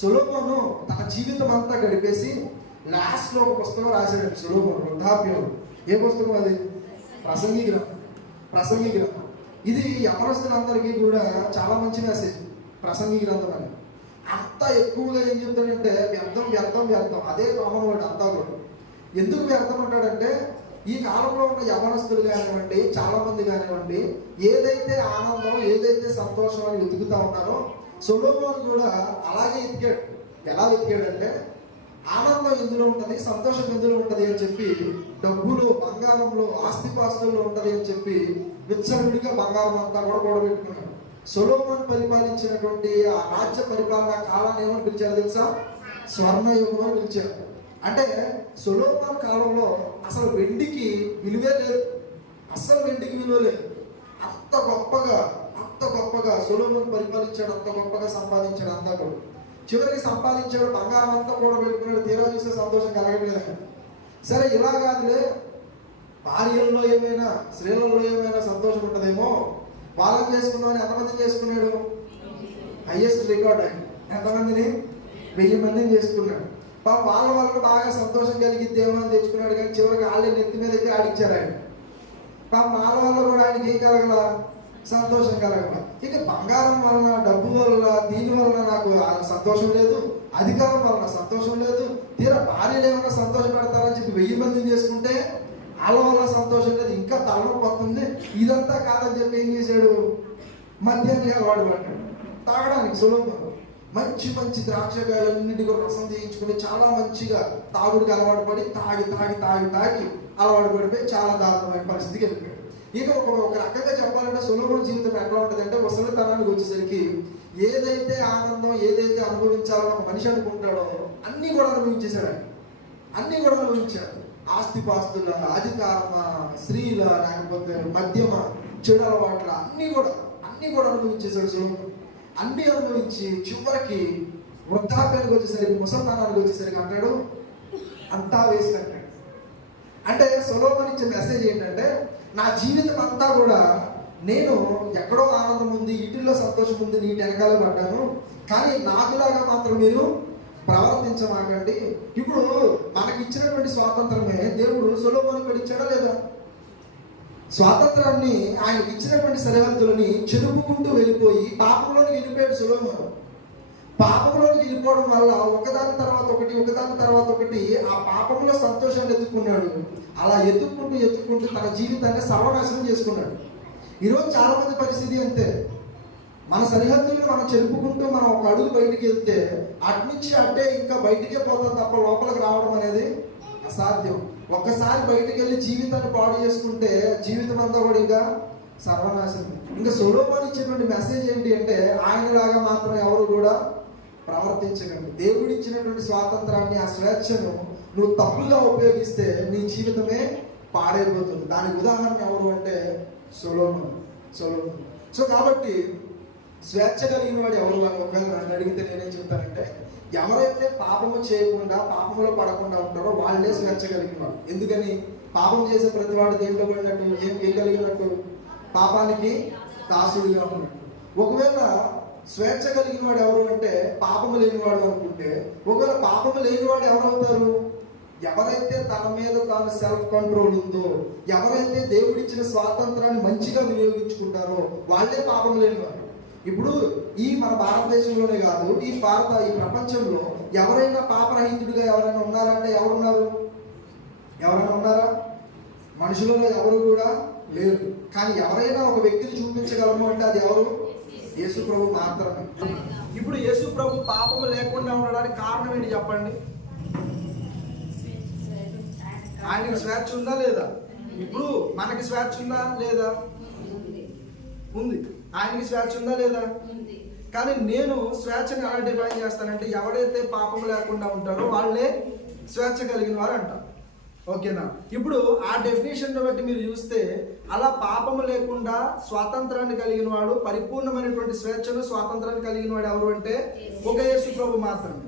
సొలొమోను తన జీవితం అంతా గడిపేసి లాస్ట్లో ఒక పుస్తకం రాశాడు సొలొమోను, వృద్ధాప్యం. ఏ పుస్తకం అది? ప్రసంగి గ్రంథం. ప్రసంగి గ్రంథం ఇది యవనస్తులందరికీ కూడా చాలా మంచి మెసేజ్. ప్రసంగి గ్రంథం అని అంతా ఎక్కువగా ఏం చెప్తాడంటే వ్యర్థం వ్యర్థం వ్యర్థం, అదే కామన్ వర్డ్ అంతా కూడా. ఎందుకు వ్యర్థం అంటాడంటే ఈ కాలంలో ఉన్న యవనస్తులు కానివ్వండి, చాలా మంది కానివ్వండి, ఏదైతే ఆనందం ఏదైతే సంతోషం అని వెతుకుతా ఉన్నారో సొలొమోను కూడా అలాగే వెతికాడు. ఎలా వెతికాడంటే ఆనందం ఎందులో ఉంటుంది, సంతోషం ఎందులో ఉంటుంది అని చెప్పి, డబ్బులు బంగారంలో ఆస్తిపాస్తుల్లో ఉంటుంది అని చెప్పి విచ్చలవిడిగా బంగారం అంతా కూడా కూడబెట్టుకున్నాడు. సొలొమోను పరిపాలించినటువంటి ఆ రాజ్య పరిపాలనా కాలాన్ని ఏమని పిలిచారు తెలుసా? స్వర్ణయుగం అని పిలిచారు. అంటే సొలొమోను కాలంలో అసలు వెండికి విలువే లేదు, అస్సలు వెండికి విలువ లేదు. అంత గొప్పగా సొలొమోను పరిపాలించాడు, అంత గొప్పగా సంపాదించాడు అంతా కూడా. చివరికి సంపాదించాడు, బంగారం అంతా కూడా పెట్టుకున్నాడు. తీరా చూస్తే సంతోషం కలగట్లేదు. సరే ఇలా కాదులే, భార్యల్లో ఏమైనా స్త్రీలలో ఏమైనా సంతోషం ఉంటుందేమో, వాళ్ళని చేసుకున్నామని ఎంతమందిని చేసుకున్నాడు? హైయెస్ట్ రికార్డ్ ఆయన. ఎంతమందిని? 1000 మందిని చేసుకున్నాడు. వాళ్ళకు బాగా సంతోషం కలిగిద్దేమో అని తెచ్చుకున్నాడు, కానీ చివరికి వాళ్ళ నెత్తి మీదకి ఆడిచ్చారు ఆయన. వాళ్ళ వల్ల కూడా ఆయనకి ఏం కలగల? సంతోషం కలగల. ఇక బంగారం వలన, డబ్బు వలన, దీని వలన నాకు సంతోషం లేదు, అధికారం వలన సంతోషం లేదు, తీరా భార్యలు ఏమైనా సంతోషం పెడతారని చెప్పి 1000 మందిని చేసుకుంటే వాళ్ళ వల్ల సంతోషం లేదు, ఇంకా తలనొప్పి వస్తుంది. ఇదంతా కాదని చెప్పి ఏం చేశాడు? మద్యానికి అలవాటు పడ్డాడు, తాగడానికి. సొలొమోను మంచి మంచి ద్రాక్షకాయలన్నింటి కూడా రసం తీయించుకుని చాలా మంచిగా తాగుడికి అలవాటు పడి తాగి అలవాటు పడిపోయి చాలా దారుణమైన పరిస్థితికి వెళ్ళిపోయాడు. ఇక ఒక రకంగా చెప్పాలంటే సొలొమోను జీవితం ఎట్లా ఉంటుందంటే, ముసలితనానికి వచ్చేసరికి ఏదైతే ఆనందం ఏదైతే అనుభవించాలని ఒక మనిషి అనుకుంటాడో అన్నీ కూడా అనుభవించేశాడు ఆయన. అన్నీ కూడా అనుభవించాడు. ఆస్తిపాస్తుల, అధికారమ, స్త్రీల, లేకపోతే మద్యమ, చెడు అలవాట్ల అన్నీ కూడా అనుభవించేశాడు సొలొమోను. అన్నీ అనుభవించి చివరికి వృద్ధాప్యానికి వచ్చేసరికి, ముసలితనానికి వచ్చేసరికి అంటాడు అంతా వేస్ట్ అంటాడు. అంటే సొలొమోను ఇచ్చే మెసేజ్ ఏంటంటే, నా జీవితం అంతా కూడా నేను ఎక్కడో ఆనందం ఉంది, ఇటుల్లో సంతోషం ఉంది, నీటి వెనకాల పడ్డాను, కానీ నాకులాగా మాత్రం మీరు ప్రవర్తించమాకండి. ఇప్పుడు మనకి ఇచ్చినటువంటి స్వాతంత్రమే దేవుడు సొలొమోనుకి కూడా ఇచ్చాడా లేదా? స్వాతంత్రాన్ని, ఆయనకి ఇచ్చినటువంటి సరిహద్దులని చెరుపుకుంటూ వెళ్ళిపోయి పాపంలోకి వెళ్ళిపోయాడు సొలొమోను. పాపంలోకి వెళ్ళిపోవడం వల్ల ఒకదాని తర్వాత ఒకటి ఆ పాపంలో సంతోషాన్ని ఎత్తుకున్నాడు. అలా ఎత్తుకుంటూ తన జీవితాన్ని సర్వనాశనం చేసుకున్నాడు. ఈరోజు చాలా మంది పరిస్థితి అంతే. మన సరిహద్దులను మనం చెరుపుకుంటూ మనం ఒక అడుగు బయటికి వెళ్తే అటు నుంచి అట్టే ఇంకా బయటికే పోతాం తప్ప లోపలికి రావడం అనేది అసాధ్యం. ఒక్కసారి బయటికి వెళ్ళి జీవితాన్ని పాడు చేసుకుంటే జీవితం అంతా కూడా ఇంకా సర్వనాశనం. ఇంకా సొలొమోను ఇచ్చినటువంటి మెసేజ్ ఏంటి అంటే, ఆయనలాగా మాత్రం ఎవరు కూడా ప్రవర్తించకండి. దేవుడు ఇచ్చినటువంటి స్వాతంత్రాన్ని, ఆ స్వేచ్ఛను నువ్వు తప్పుగా ఉపయోగిస్తే నీ జీవితమే పాడైపోతుంది. దానికి ఉదాహరణ ఎవరు అంటే సొలొమోను. సో కాబట్టి స్వేచ్ఛ కలిగిన వాడు ఎవరు అని ఒకవేళ నన్ను అడిగితే నేనేం చెప్తానంటే, ఎవరైతే పాపము చేయకుండా, పాపంలో పడకుండా ఉంటారో వాళ్ళే స్వేచ్ఛ కలిగిన వాడు. ఎందుకని? పాపం చేసే ప్రతి వాడు దేంట్లో పడినట్టు, ఏం కలిగినట్టు? పాపానికి దాసుడిగా ఉన్నట్టు. ఒకవేళ స్వేచ్ఛ కలిగిన వాడు ఎవరు అంటే పాపము లేనివాడు అనుకుంటే, ఒకవేళ పాపము లేనివాడు ఎవరవుతారు? ఎవరైతే తన మీద తాను సెల్ఫ్ కంట్రోల్ ఉందో, ఎవరైతే దేవుడిచ్చిన స్వాతంత్రాన్ని మంచిగా వినియోగించుకుంటారో వాళ్ళే పాపం లేనివారు. ఇప్పుడు ఈ మన భారతదేశంలోనే కాదు, ఈ ప్రపంచంలో ఎవరైనా పాపరహితుడిగా ఎవరైనా ఉన్నారంటే ఎవరున్నారు? ఎవరైనా ఉన్నారా? మనుషులలో ఎవరు కూడా లేరు. కానీ ఎవరైనా ఒక వ్యక్తిని చూపించగలము అంటే అది ఎవరు? యేసు ప్రభు మాత్రమే. ఇప్పుడు యేసు ప్రభు పాపము లేకుండా ఉండడానికి కారణం ఏంటి చెప్పండి? ఆయనకి స్వేచ్ఛ ఉందా లేదా? ఇప్పుడు మనకి స్వేచ్ఛ ఉందా లేదా? ఉంది. ఆయనకి స్వేచ్ఛ ఉందా లేదా? కానీ నేను స్వేచ్ఛని ఎలా డిఫైన్ చేస్తానంటే, ఎవరైతే పాపం లేకుండా ఉంటారో వాళ్ళే స్వేచ్ఛ కలిగిన వారు అంటారు. ఓకేనా? ఇప్పుడు ఆ డెఫినేషన్ బట్టి మీరు చూస్తే అలా పాపము లేకుండా స్వాతంత్రాన్ని కలిగిన వాడు, పరిపూర్ణమైనటువంటి స్వేచ్ఛను స్వాతంత్రాన్ని కలిగిన వాడు ఎవరు అంటే ఒక యేసు ప్రభు మాత్రమే.